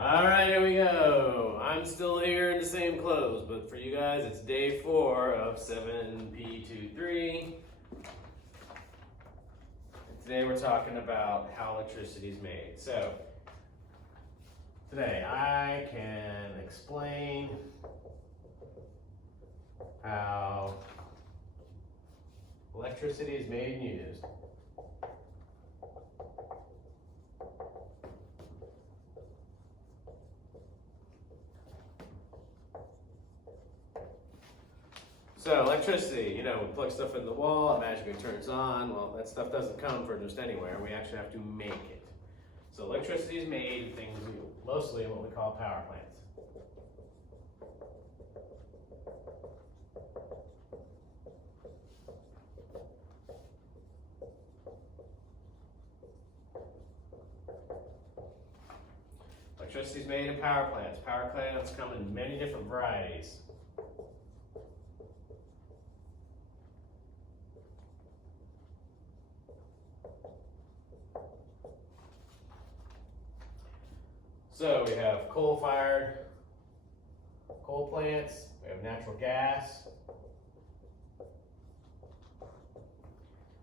All right, here we go. I'm still here in the same clothes, but for you guys, it's day 4 of 7.P.2.3. And today we're talking about how electricity is made. So, today I can explain how electricity is made and used. So electricity, we plug stuff in the wall, it magically turns on. Well, that stuff doesn't come from just anywhere. We actually have to make it. So electricity is made in things mostly in what we call power plants. Electricity is made in power plants. Power plants come in many different varieties. So we have coal-fired coal plants, we have natural gas,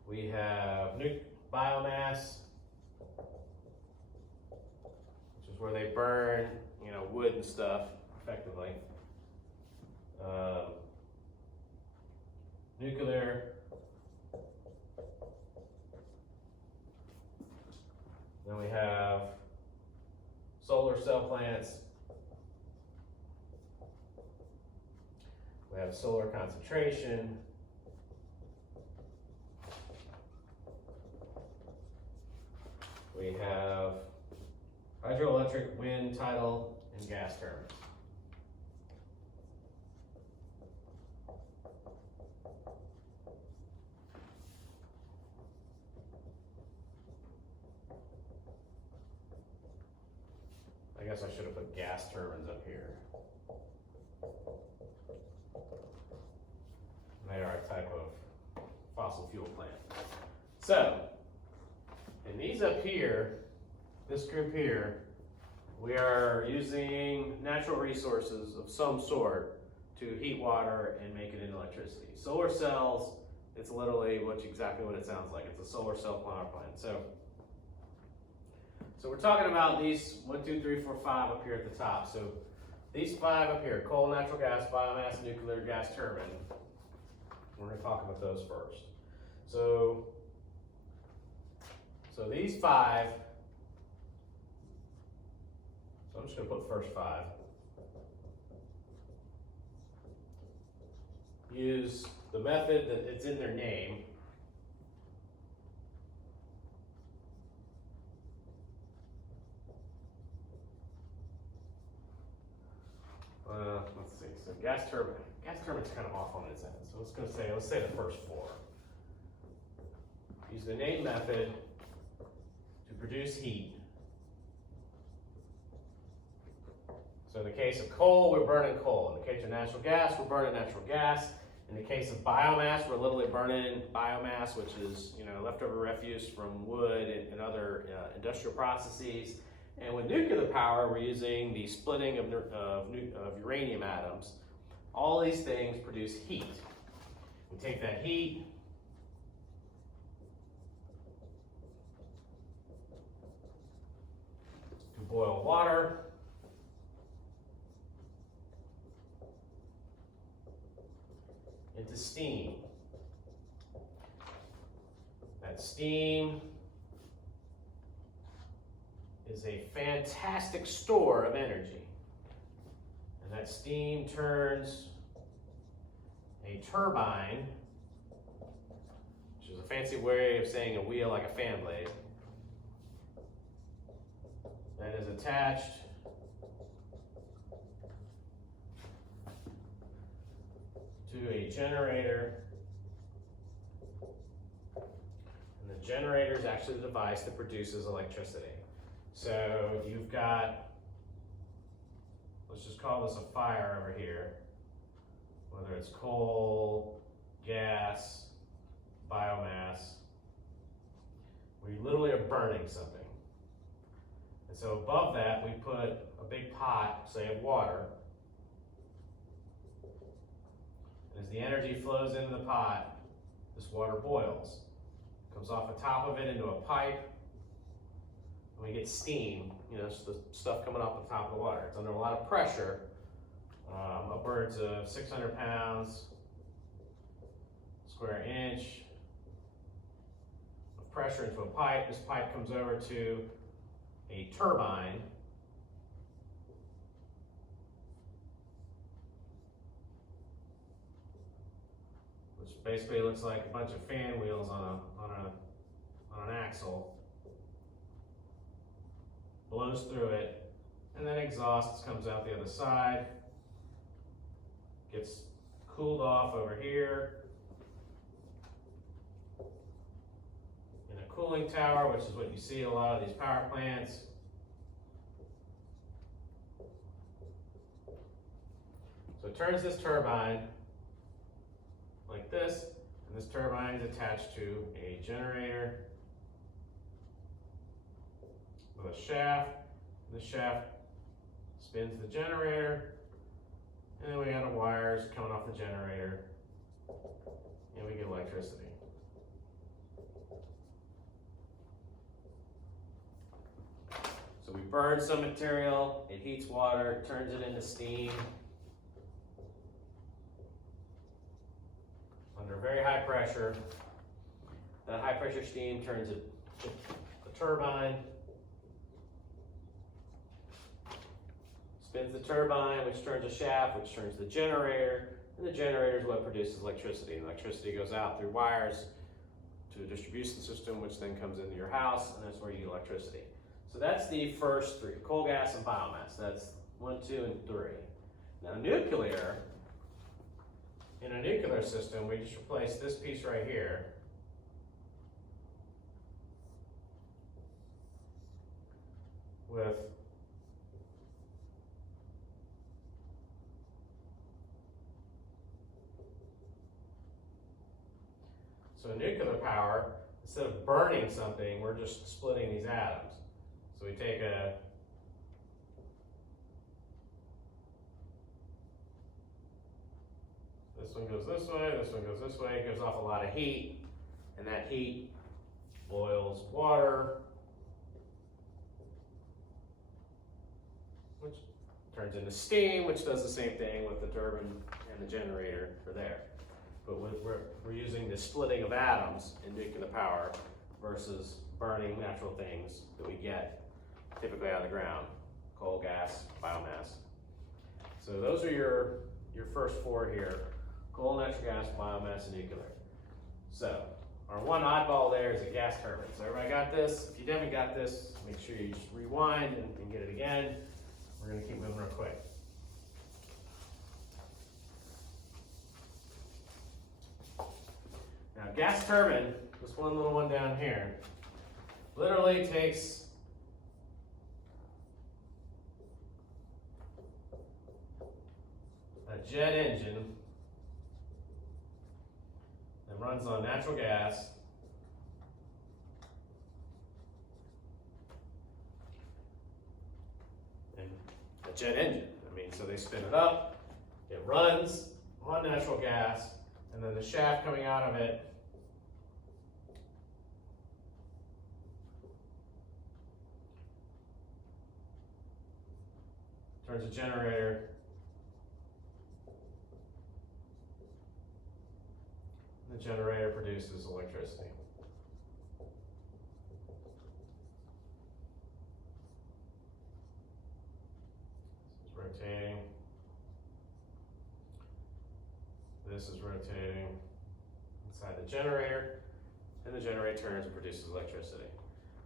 we have biomass, which is where they burn, wood and stuff effectively. Nuclear. Then we have solar cell plants. We have solar concentration. We have hydroelectric, wind, tidal, and gas turbines. I guess I should have put gas turbines up here. They are a type of fossil fuel plant. So, in these up here, this group here, we are using natural resources of some sort to heat water and make it into electricity. Solar cells, it's literally exactly what it sounds like. It's a solar cell power plant. So we're talking about these 1, 2, 3, 4, 5 up here at the top. So these 5 up here, coal, natural gas, biomass, nuclear, gas turbine. We're going to talk about those first. So these 5, so I'm just going to put first 5. Use the method that it's in their name. Let's see, so gas turbine's kind of off on its end. So let's say the first 4. Use the name method to produce heat. So in the case of coal, we're burning coal. In the case of natural gas, we're burning natural gas. In the case of biomass, we're literally burning biomass, which is leftover refuse from wood and other industrial processes. And with nuclear power, we're using the splitting of uranium atoms. All these things produce heat. We take that heat, to boil water, into steam. That steam is a fantastic store of energy. And that steam turns a turbine, which is a fancy way of saying a wheel like a fan blade, that is attached to a generator. And the generator is actually the device that produces electricity. So you've got, let's just call this a fire over here, whether it's coal, gas, biomass. We literally are burning something. And so above that, we put a big pot, say, of water. And as the energy flows into the pot, this water boils. Comes off the top of it into a pipe, and we get steam, it's the stuff coming off the top of the water. It's under a lot of pressure, upwards of 600 pounds square inch of pressure into a pipe. This pipe comes over to a turbine, which basically looks like a bunch of fan wheels on an axle. Blows through it, and then exhaust comes out the other side, gets cooled off over here in a cooling tower, which is what you see in a lot of these power plants. So it turns this turbine like this, and this turbine is attached to a generator with a shaft. The shaft spins the generator, and then we got the wires coming off the generator, and we get electricity. So we burn some material, it heats water, turns it into steam under very high pressure. That high pressure steam turns it to the turbine, spins the turbine, which turns a shaft, which turns the generator, and the generator is what produces electricity. And electricity goes out through wires to a distribution system, which then comes into your house, and that's where you get electricity. So that's the first three: coal, gas, and biomass. That's 1, 2, and 3. Now nuclear, in a nuclear system, we just replace this piece right here with nuclear power, instead of burning something, we're just splitting these atoms. So we take this one goes this way, this one goes this way, it gives off a lot of heat, and that heat boils water, which turns into steam, which does the same thing with the turbine and the generator for there. But we're using the splitting of atoms in nuclear power versus burning natural things that we get typically out of the ground: coal, gas, biomass. So those are your first four here: coal, natural gas, biomass, and nuclear. So our one oddball there is a gas turbine. So everybody got this? If you haven't got this, make sure you just rewind and get it again. We're going to keep moving real quick. Now, gas turbine, this one little one down here, literally takes a jet engine that runs on natural gas and a jet engine. So they spin it up, it runs on natural gas, and then the shaft coming out of it turns a generator, and the generator produces electricity. This is rotating. This is rotating inside the generator, and the generator turns and produces electricity.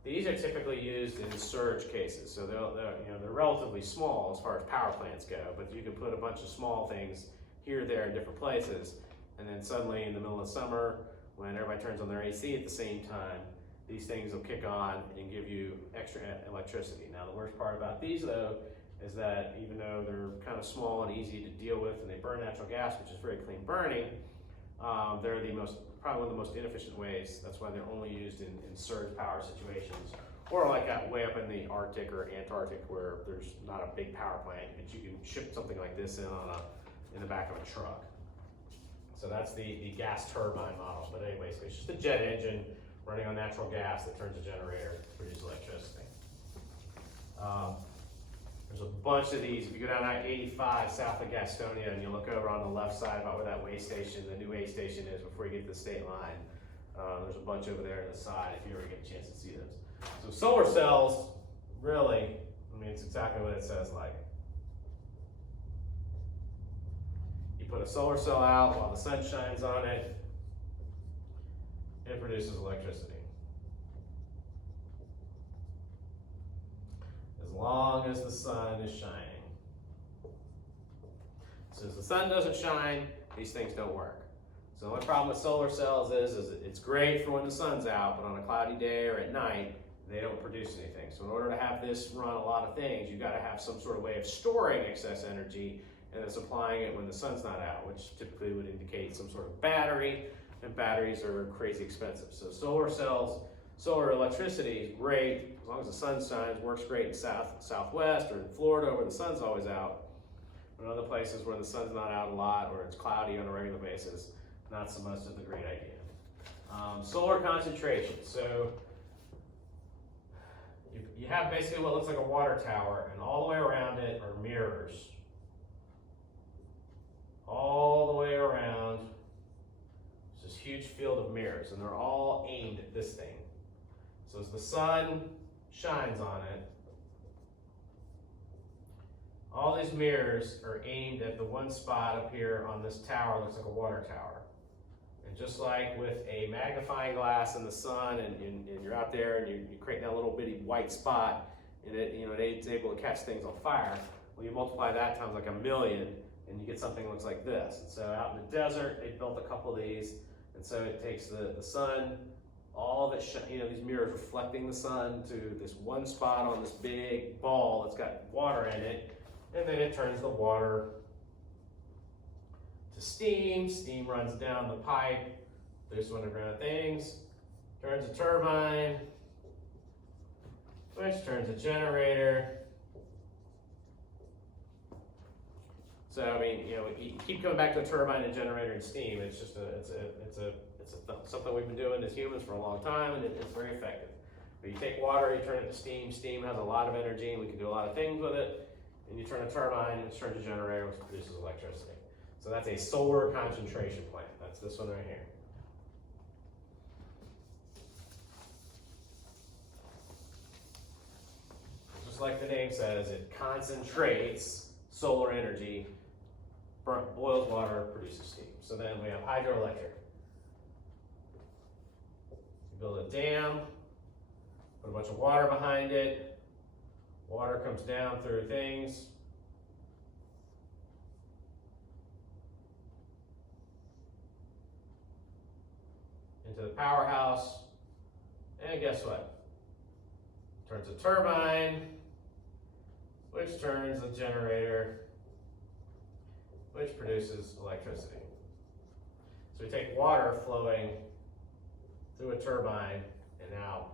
These are typically used in surge cases, so they're relatively small as far as power plants go, but you can put a bunch of small things here, there, in different places, and then suddenly in the middle of summer, when everybody turns on their AC at the same time, these things will kick on and give you extra electricity. Now, the worst part about these, though, is that even though they're kind of small and easy to deal with, and they burn natural gas, which is very clean burning, they're probably one of the most inefficient ways. That's why they're only used in surge power situations, Or like way up in the Arctic or Antarctic where there's not a big power plant, but you can ship something like this in the back of a truck. So that's the gas turbine model. But anyways, it's just a jet engine running on natural gas that turns a generator to produce electricity. There's a bunch of these. If you go down I-85 south of Gastonia and you look over on the left side about where that way station, the new way station is before you get to the state line, there's a bunch over there on the side if you ever get a chance to see those. So solar cells, really, I mean, it's exactly what it says like. You put a solar cell out while the sun shines on it, it produces electricity. As long as the sun is shining. Since the sun doesn't shine, these things don't work. So the only problem with solar cells is it's great for when the sun's out, but on a cloudy day or at night, they don't produce anything. So in order to have this run a lot of things, you've got to have some sort of way of storing excess energy and then supplying it when the sun's not out, which typically would indicate some sort of battery, and batteries are crazy expensive. So solar cells, solar electricity is great as long as the sun shines, works great in southwest or in Florida where the sun's always out. But in other places where the sun's not out a lot or it's cloudy on a regular basis, not so much of a great idea. Solar concentration. So you have basically what looks like a water tower, and all the way around it are mirrors. All the way around, there's this huge field of mirrors, and they're all aimed at this thing. So as the sun shines on it, all these mirrors are aimed at the one spot up here on this tower, looks like a water tower. And just like with a magnifying glass in the sun, and you're out there and you create that little bitty white spot, and it's able to catch things on fire. Well, you multiply that times like 1,000,000, and you get something that looks like this. And so out in the desert, they built a couple of these, and so it takes the sun, all of it, these mirrors reflecting the sun to this one spot on this big ball that's got water in it, and then it turns the water to steam. Steam runs down the pipe, there's underground things, turns a turbine, which turns a generator. So I mean, you keep coming back to a turbine and generator and steam. It's just something we've been doing as humans for a long time, and it's very effective. But you take water, you turn it to steam. Steam has a lot of energy, and we can do a lot of things with it. And you turn a turbine, which turns a generator, which produces electricity. So that's a solar concentration plant. That's this one right here. Just like the name says, it concentrates solar energy, boils water, produces steam. So then we have hydroelectric. You build a dam, put a bunch of water behind it. Water comes down through things. Into the powerhouse. And guess what? Turns a turbine, which turns a generator, which produces electricity. So we take water flowing through a turbine and now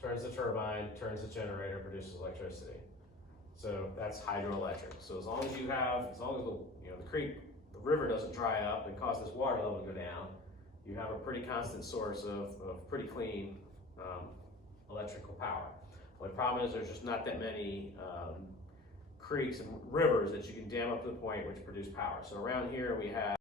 turns the turbine, turns the generator, produces electricity. So that's hydroelectric. So as long as the creek, the river doesn't dry up and cause this water level to go down, you have a pretty constant source of pretty clean electrical power. Well, the problem is there's just not that many creeks and rivers that you can dam up to the point which produce power. So around here we have